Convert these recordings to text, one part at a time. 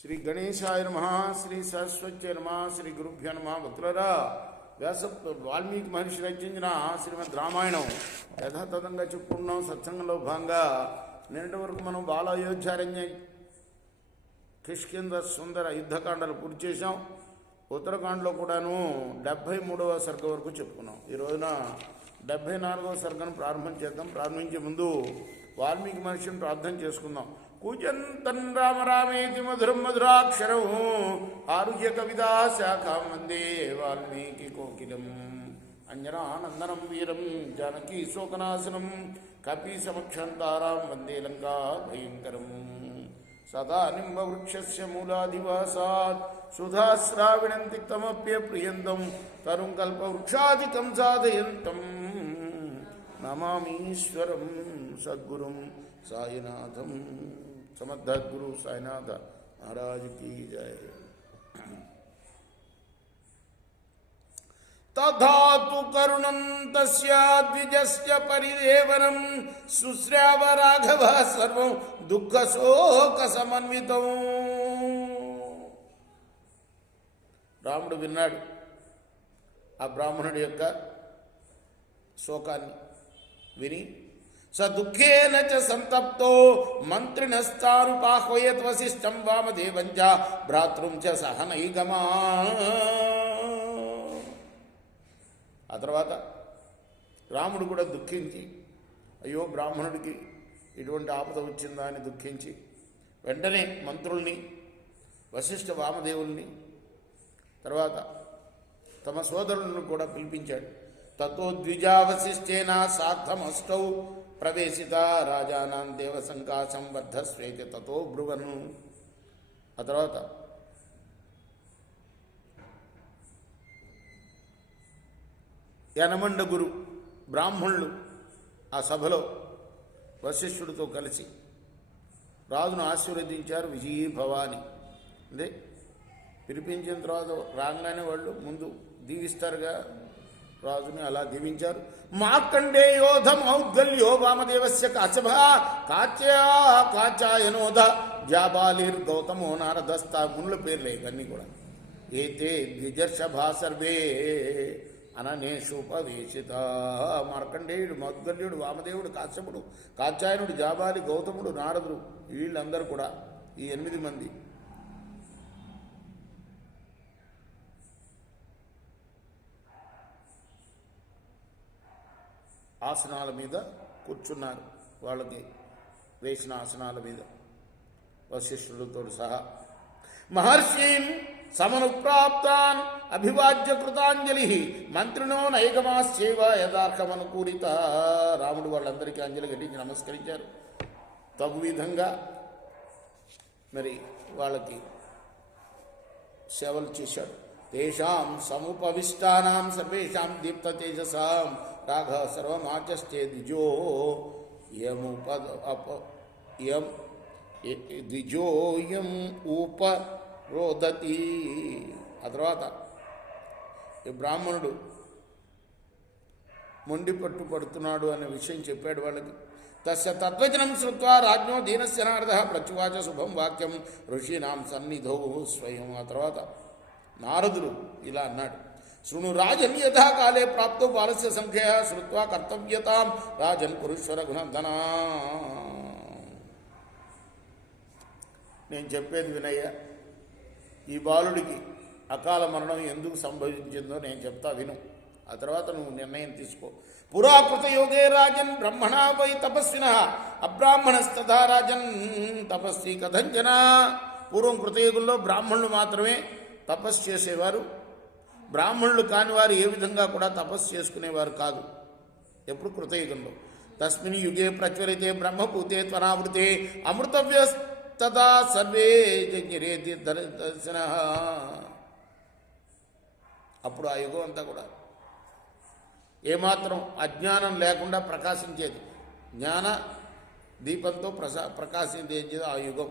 శ్రీ గణేశాయ నమః, శ్రీ సరస్వత్యై నమః, శ్రీ గురుభ్యో నమః. భక్తులరా, వాల్మీకి మహర్షి రచించిన శ్రీమద్ రామాయణం యథాతథంగా చెప్పుకున్నాం. సత్సంగంలో భాగంగా నిన్నటి వరకు మనం బాలయోధ్యారణ్యం, కిష్కింద సుందర యుద్ధకాండలు పూర్తి చేశాం. ఉత్తరకాండలో కూడాను 73వ సర్గ వరకు చెప్పుకున్నాం. ఈ రోజున 74వ సర్గను ప్రారంభం చేద్దాం. ప్రారంభించే ముందు వాల్మీకి మహర్షిని ప్రార్థన చేసుకుందాం. కూజంతన్ రామ రామేతి మధురం మధురాక్షరం ఆరుహ్య కవితా శాఖాం వందే వాల్మీకి కోకిలం అంజనానందనం వీరం జానకీ శోకనాశనం కపీ సమక్షంతారాం వందే లంకా భయంకరం సదా నింబవృక్షస్య మూలాదివాసాత్ సుధాశ్రావిణం తిక్తమప్యప్రియంతం తరుం కల్పవృక్షాదికం సాధయంతం నమామీశ్వరం సద్గురుం సాయినాథం. సమర్థద్గురు సాయినాథ మహారాజ్ की जय. తథాతు కరుణం తస్య ద్విజస్య పరిదేవనం సుశ్రావ రాఘవ సర్వం దుఃఖ శోక సమన్వితం. రాముడు విన్నాడు ఆ బ్రాహ్మణుడి యొక్క శోకాన్ని. విని స దుఃఖేన చ సంతప్తో మంత్రిణస్తానుపాహ్వయత్ వశిష్టం వామదేవం చ భ్రాతృం చ సహనైగమా. ఆ తర్వాత రాముడు కూడా దుఃఖించి, అయ్యో బ్రాహ్మణుడికి ఇటువంటి ఆపద వచ్చిందా అని దుఃఖించి వెంటనే మంత్రుల్ని, వశిష్ఠ వామదేవుల్ని, తర్వాత తమ సోదరులను కూడా పిలిపించాడు. తతో ద్విజావశిష్టేన సార్థమష్టౌ ప్రవేశిత రాజానాం దేవ సంకాశం వర్ధస్వేతి తతో బ్రువను. ఆ తర్వాత యనమండగురు బ్రాహ్మణులు ఆ సభలో వశిష్ఠుడితో కలిసి రాజును ఆశీర్వదించారు. విజయీ భవాని అంటే పిలిపించిన తర్వాత రాగానే వాళ్ళు ముందు దీవిస్తారుగా, రాజుని అలా దీవించారు. మార్కండేయోధం ఔద్గల్యో వామదేవస్య కాచభ కాచాయనోధ జాబాలిర్ గౌతమో నారదస్త. గుండ్ల పేర్లే ఇవన్నీ కూడా. ఏతే ద్విజర్షభా సర్వే అననేషుపవేశిత. మార్కండేయుడు, మౌద్గల్యుడు, వామదేవుడు, కాశ్యపుడు, కాచాయనుడు, జాబాలి, గౌతముడు, నారదుడు, వీళ్ళందరూ కూడా ఈ 8 మంది ఆసనాల మీద కూర్చున్నారు. వాళ్ళకి వేసిన ఆసనాల మీద వశిష్ఠులతో సహా. మహర్షిం సమనుప్రాప్తాన్ అభివాజ్య కృతాంజలి మంత్రినో నైగమాశ్చేవ యథార్థమనుకూలిత. రాముడు వాళ్ళందరికీ అంజలి ఘటించి నమస్కరించారు. తగు విధంగా మరి వాళ్ళకి సేవలు చేశాడు. తేషాం సముపవిష్టానాం సర్వేషాం దీప్త తేజసాం రాఘ సర్వమాచస్తే ద్విజో ద్విజోయం ఉపరోదతి. ఆ తర్వాత ఈ బ్రాహ్మణుడు మొండి పట్టుపడుతున్నాడు అనే విషయం చెప్పాడు వాళ్ళకి. తస్య తత్వచనం శ్రుత్వా రాజ్ఞో దీనస్య నారద ప్రత్యువాచ శుభం వాక్యం ఋషీనాం సన్నిధౌ స్వయం. ఆ తర్వాత నారదుడు ఇలా అన్నాడు. శృణు రాజన్ యథాకాలే ప్రాప్తో బాలస్య సంఖ్య శ్రుత్వా కర్తవ్యతాం రాజన్ పురుషర గుణధనా. నేను చెప్పేది వినయ్య. ఈ బాలుడికి అకాల మరణం ఎందుకు సంభవించిందో నేను చెప్తా, విను. ఆ తర్వాత నువ్వు నిర్ణయం తీసుకో. పురాకృత యోగే రాజన్ బ్రహ్మణా వై తపస్విన అబ్రాహ్మణస్తథా రాజన్ తపస్వి కథంజన. పూర్వం కృతయుగంలో బ్రాహ్మణులు మాత్రమే తపస్సు చేసేవారు. బ్రాహ్మణులు కాని వారు ఏ విధంగా కూడా తపస్సు చేసుకునేవారు కాదు. ఎప్పుడు కృతయుగంలో. తస్మిన్ యుగే ప్రచురితే బ్రహ్మభూతే త్వరావృతే అమృతవ్యస్తదా సర్వే జజ్ఞరేతి దర్శన. అప్పుడు ఆ యుగం అంతా కూడా ఏమాత్రం అజ్ఞానం లేకుండా ప్రకాశించేది. జ్ఞాన దీపంతో ప్రకాశించేది ఆ యుగం.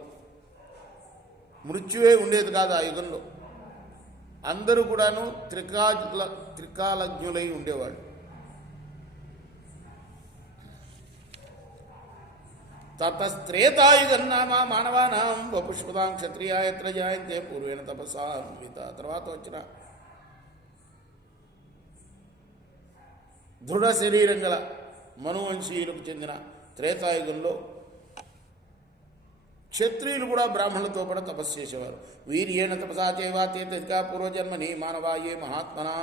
మృత్యువే ఉండేది కాదు ఆ యుగంలో. అందరూ కూడాను త్రికాలజ్ఞులై ఉండేవాడు. తతస్త్రేతాయుగన్నామ మానవానాం వపుష్పదాం క్షత్రియ యత్ర జాయంతే పూర్వేణ తపసా అన్విత. తర్వాత వచ్చిన దృఢ శరీరం గల మనువంశీయులకు చెందిన త్రేతాయుగంలో క్షత్రియులు కూడా బ్రాహ్మణులతో కూడా తపస్సు చేసేవారు. వీర్యేణ తపసా చేవాతేతికా పూర్వజన్మని మానవాయే మహాత్మనా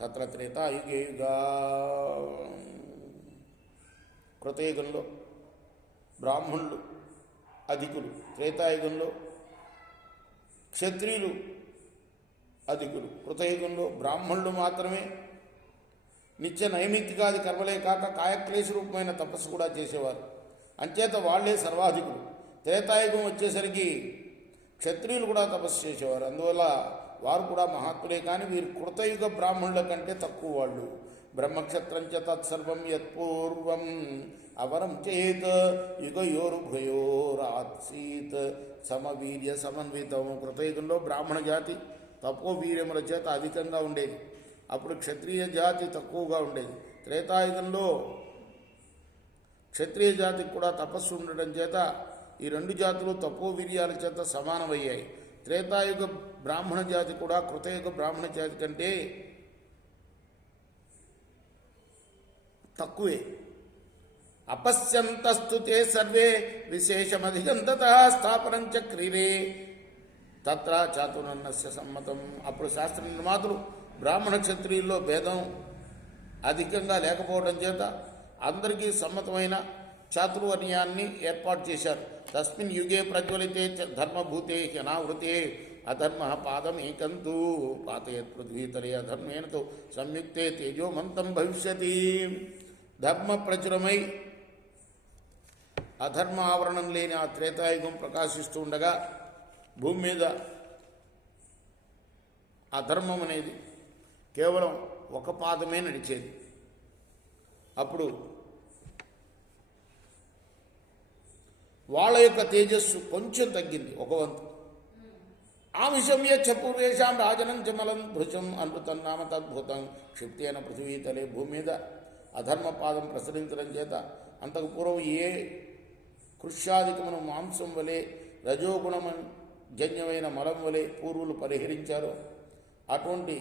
తత్ర త్రేతాయుగేయుగా. కృతయుగంలో బ్రాహ్మణులు అధికులు, త్రేతాయుగంలో క్షత్రియులు అధికులు. కృతయుగంలో బ్రాహ్మణులు మాత్రమే నిత్య నైమిత్తికాది కర్మలే కాక కాయక్లేశ రూపమైన తపస్సు కూడా చేసేవారు. అంచేత వాళ్లే సర్వాధికులు. త్రేతాయుగం వచ్చేసరికి క్షత్రియులు కూడా తపస్సు చేసేవారు. అందువల్ల వారు కూడా మహాత్ములే. కానీ వీరు కృతయుగ బ్రాహ్మణుల కంటే తక్కువ వాళ్ళు. బ్రహ్మక్షత్రం చ తత్సర్వం యత్పూర్వం అవరం చేత్ యుగయోరుభయోరాత్సీత్ సమవీర్య సమన్వితం. కృతయుగంలో బ్రాహ్మణ జాతి తపో వీర్యముల చేత అధికంగా ఉండేది. అప్పుడు క్షత్రియ జాతి తక్కువగా ఉండేది. త్రేతాయుగంలో క్షత్రియ జాతికి కూడా తపస్సు ఉండడం చేత ఈ రెండు జాతులు తపో వీర్యాల చేత సమానమయ్యాయి. త్రేతాయుగ బ్రాహ్మణ జాతి కూడా కృతయుగ బ్రాహ్మణ జాతి కంటే తక్కువే. అపశ్యంతస్తు తే సర్వే విశేషమధిగంతత స్థాపనం చక్రీరే తత్ర చాతుర్వర్ణస్య సమ్మతం. అప్పుడు శాస్త్ర నిర్మాతలు బ్రాహ్మణ క్షత్రియుల్లో భేదం అధికంగా లేకపోవడం చేత అందరికీ సమ్మతమైన చాతుర్వర్ణ్యాన్ని ఏర్పాటు చేశారు. తస్మిన్ యుగే ప్రజ్వలితే ధర్మభూతే హ్యనావృతే అధర్మ పాదమేకంతు పాతయత్ పృథ్వీతరే అధర్మేనతో సంయుక్తే తేజోమంతం భవిష్యతి. ధర్మ ప్రచురమై అధర్మ ఆవరణం లేని ఆ త్రేతాయుగం ప్రకాశిస్తూ ఉండగా భూమి మీద అధర్మం అనేది కేవలం ఒక పాదమే నడిచేది. అప్పుడు వాళ్ళ యొక్క తేజస్సు కొంచెం తగ్గింది, ఒక వంతు. ఆ విషమ్య పూర్వేషాం రాజనం చమలం భృశం అమృతన్నామ తద్భుతం క్షిప్తేన పృథివీతలే. భూమి మీద అధర్మ పాదం ప్రసరించడం చేత అంతకు పూర్వం ఏ కృష్యాధికమును మాంసం వలె రజోగుణమ జన్యమైన మలం వలె పూర్వులు పరిహరించారో అటువంటి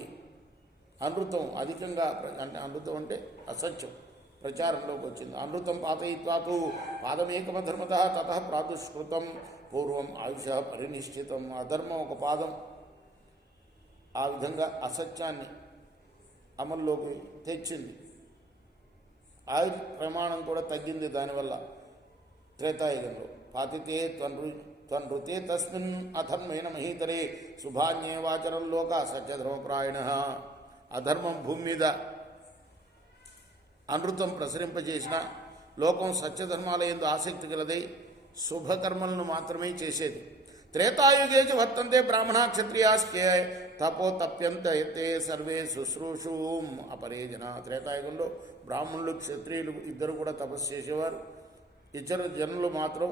అనృతం అధికంగా, అంటే అనృతం అంటే అసత్యం, ప్రచారంలోకి వచ్చింది. అనృతం పాతయిత్వాతు పాదమేకమధర్మత తత ప్రాదుష్కృతం పూర్వం ఆయుష పరినిశ్చితం. అధర్మం ఒక పాదం ఆ విధంగా అసత్యాన్ని అమల్లోకి తెచ్చింది. ఆయు ప్రమాణం కూడా తగ్గింది దానివల్ల. త్రేతాయుగంలో పాతితే త్వనృతే తస్మిన్ అధర్మైన మహీతరే శుభాన్యేవాచరం లోక సత్యధర్మప్రాయణ. అధర్మం భూమి మీద అనృతం ప్రసరింపజేసిన లోకం సత్యధర్మాల యందు ఆసక్తి గలదై శుభకర్మలను మాత్రమే చేసేది. త్రేతాయుగే వర్తంతే బ్రాహ్మణ క్షత్రియాశ్చే తపోతప్యంత ఎత్తే సర్వే శుశ్రూషూం అపరేజన. త్రేతాయుగంలో బ్రాహ్మణులు క్షత్రియులు ఇద్దరు కూడా తపస్సు చేసేవారు. ఇతర జనులు మాత్రం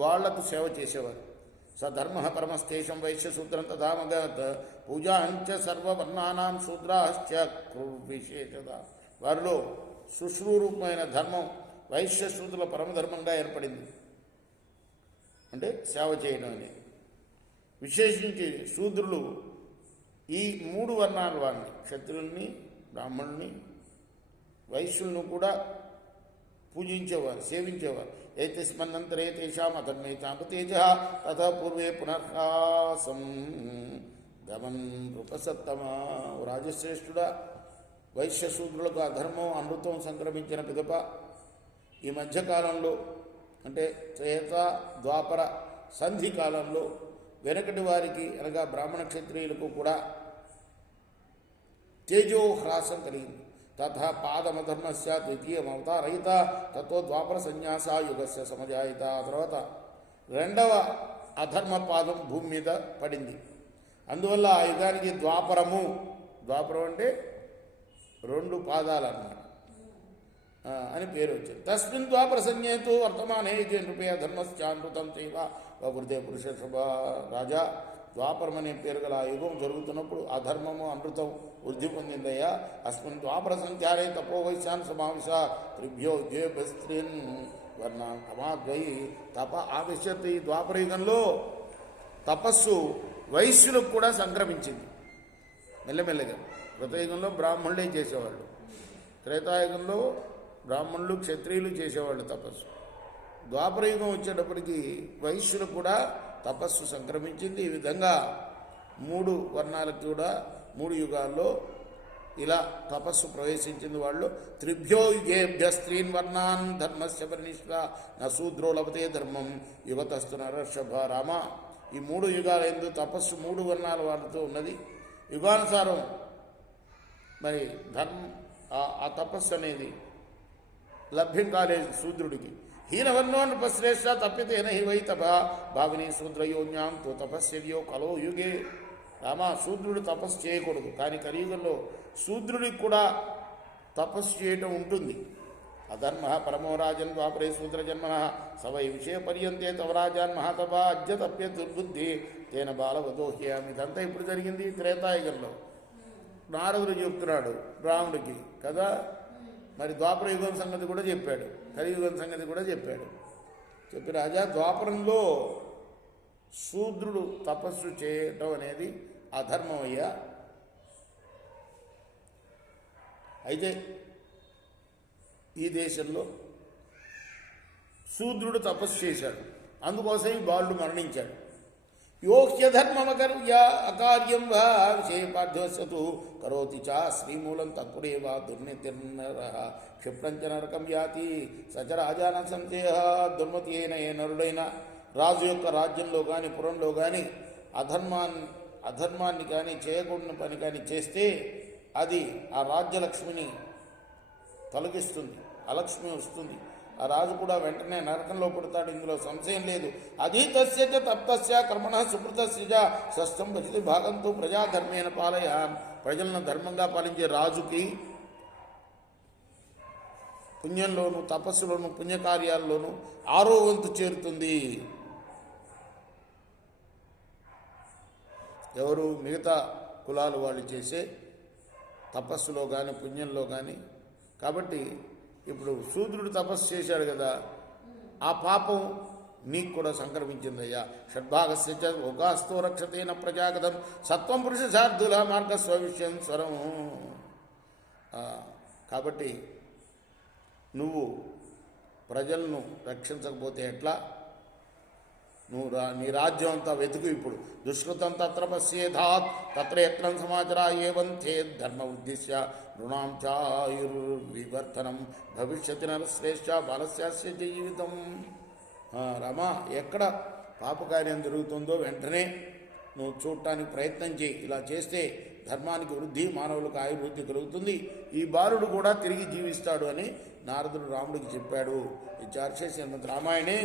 వాళ్లకు సేవ చేసేవారు. సధర్మ పరమస్తేషం వైశ్యశూద్రం తథామగత్ పూజాంచ సర్వవర్ణానాం శూద్రాశ్చ విశేషత. వారిలో శుశ్రూరూపమైన ధర్మం వైశ్యశూద్రుల పరమధర్మంగా ఏర్పడింది. అంటే సేవ చేయడం అనేది. విశేషించి శూద్రులు ఈ మూడు వర్ణాల వారిని, క్షత్రుల్ని, బ్రాహ్మణుల్ని, వైశ్యులను కూడా పూజించేవారు, సేవించేవారు. అయితే స్మన్నంతరే తేషాం అధర్మేతాంపతేజ తథా పూర్వే పునర్హాసం గమన్ నృపసత్తమ. రాజశ్రేష్ఠుడా, వైశ్యశూద్రులకు అధర్మం అనృతం సంక్రమించిన పిదప ఈ మధ్యకాలంలో, అంటే త్రేత ద్వాపర సంధి కాలంలో వెనకటి వారికి అనగా బ్రాహ్మణ క్షత్రియులకు కూడా తేజోహ్రాసం కలిగింది. తథా పాదమధర్మస్య ద్వితీయమవతారయిత తతో ద్వాపర సన్యాసా యుగస్య సమజాయిత. తర్వాత రెండవ అధర్మ పాదం భూమి మీద పడింది. అందువల్ల ఆ యుగానికి ద్వాపరము, ద్వాపరం అంటే రెండు పాదాలు అన్నమాట అని పేరు వచ్చింది. తస్మిన్ ద్వాపర సంజ్ఞేతు వర్తమానే నృపే ధర్మశ్చానృతం చైవ వృద్ధే పురుషశుభ. రాజా, ద్వాపరం అనే పేరు గల ఆ యుగం జరుగుతున్నప్పుడు అధర్మము అనృతం వృద్ధి పొందిందయ్యా. అస్మిన్ ద్వాపర సంచారే తపో వైశ్యాన్ సమావేశ త్రిభ్యో ద్వేస్త్రీన్ వర్ణాన్ అమాద్వై తప ఆవిశ్యత్. ఈ ద్వాపరయుగంలో తపస్సు వైశ్యులకు కూడా సంక్రమించింది మెల్లమెల్లగా. కృతయుగంలో బ్రాహ్మణులే చేసేవాళ్ళు, త్రేతాయుగంలో బ్రాహ్మణులు క్షత్రియులు చేసేవాళ్ళు తపస్సు. ద్వాపరయుగం వచ్చేటప్పటికి వైశ్యులకు కూడా తపస్సు సంక్రమించింది. ఈ విధంగా 3 వర్ణాలకు కూడా 3 యుగాల్లో ఇలా తపస్సు ప్రవేశించింది. వాళ్ళు త్రిభ్యో యుగేభ్య స్త్రీన్ వర్ణాన్ ధర్మస్య పరినిష్ట న శూద్రో లభతే ధర్మం యుగతస్థు నరర్షభ. రామ, ఈ 3 యుగాల ఎందు తపస్సు 3 వర్ణాల వాళ్ళతో ఉన్నది. యుగానుసారం మరి ఆ తపస్సు అనేది లభ్యం కాలేదు శూద్రుడికి. హీనవర్ణోన్ పశ్రేష్ట తప్పితేన హి వై తప భావిని శూద్రయోన్యాం తో తపస్యవ్యో కలో యుగే. రామ, శూద్రుడు తపస్సు చేయకూడదు, కానీ కలియుగంలో శూద్రుడికి కూడా తపస్సు చేయటం ఉంటుంది. అధర్మ పరమో రాజన్ ద్వాపరే శూద్ర జన్మన సవై విషయ పర్యంతే తవరాజాన్ మహాతప అద్య తప్య దుర్బుద్ధి తేన బాలవదోహ్యామి. ఇదంతా ఇప్పుడు జరిగింది త్రేతాయుగంలో. నారదుడు చెప్తున్నాడు రాముడికి కదా, మరి ద్వాపర యుగం సంగతి కూడా చెప్పాడు, కలియుగం సంగతి కూడా చెప్పాడు. చెప్పి రాజా, ద్వాపరంలో శూద్రుడు తపస్సు చేయటం అనేది అధర్మం అయ్యా. అయితే ఈ దేశంలో శూద్రుడు తపస్సు చేశాడు, అందుకోసం ఈ బాలుడు మరణించాడు. యోహ్యధర్మమకర్య అకార్యం వా విషయపాఠ్యోసతు కరోతి చ శ్రీమూలం తత్పురేవ దుర్నితిర్నర క్షిప్రంచ నరకం యాతి సచ రాజాన సంశయ. దుర్మతి అయిన ఏ నరుడైనా రాజు యొక్క రాజ్యంలో కానీ పురంలో కానీ అధర్మాన్ని కానీ చేయకూడని పని కానీ చేస్తే అది ఆ రాజ్యలక్ష్మిని తొలగిస్తుంది, అలక్ష్మి వస్తుంది. ఆ రాజు కూడా వెంటనే నరకంలో పడతాడు, ఇందులో సంశయం లేదు. అధీతస్య చ తప్తస్య కర్మణ సుకృతస్య స్వస్థం భజతి భాగంతో ప్రజాధర్మేణ పాలయ. ప్రజలను ధర్మంగా పాలించే రాజుకి పుణ్యంలోను తపస్సులోను పుణ్యకార్యాల్లోనూ 6వ వంతు చేరుతుంది. ఎవరు? మిగతా కులాలు వాళ్ళు చేసే తపస్సులో కానీ పుణ్యంలో కానీ. కాబట్టి ఇప్పుడు శూద్రుడు తపస్సు చేశాడు కదా, ఆ పాపం నీకు కూడా సంక్రమించిందయ్యా. షడ్భాగస్య ఓకాస్తో రక్షతేన ప్రజాగతం సత్వం పురుష శార్దుల మార్గ స్వవిషయం స్వరం. కాబట్టి నువ్వు ప్రజలను రక్షించకపోతే ఎట్లా? నువ్వు నీ రాజ్యం అంతా వెతుకు. ఇప్పుడు దుష్కృతం తత్ర పశ్యేధాత్ తత్ర యత్నం సమాచారా ఏవంతే ధర్మ ఉద్దేశ్య రుణాం చాయుర్వివర్ధనం భవిష్యతి నరశ్రేష్ఠ బాలస్యాస్య జీవితం. రమా, ఎక్కడ పాపకార్యం జరుగుతుందో వెంటనే నువ్వు చూడటానికి ప్రయత్నం చేయి. ఇలా చేస్తే ధర్మానికి వృద్ధి, మానవులకు ఆయుర్వృద్ధి కలుగుతుంది. ఈ బాలుడు కూడా తిరిగి జీవిస్తాడు అని నారదుడు రాముడికి చెప్పాడు. ఈ చార్షే శ్రీమద్ రామాయణే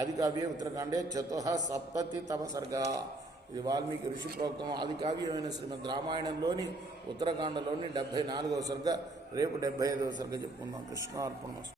ఆదికావ్యే ఉత్తరకాండే 470 సర్గ. ఇది వాల్మీకి ఋషి ప్రోక్తం ఆదికావ్యమైన శ్రీమద్ రామాయణంలోని ఉత్తరకాండలోని 74వ సర్గ. రేపు 75వ సర్గ చెప్పుకుందాం. కృష్ణార్పణమస్తు.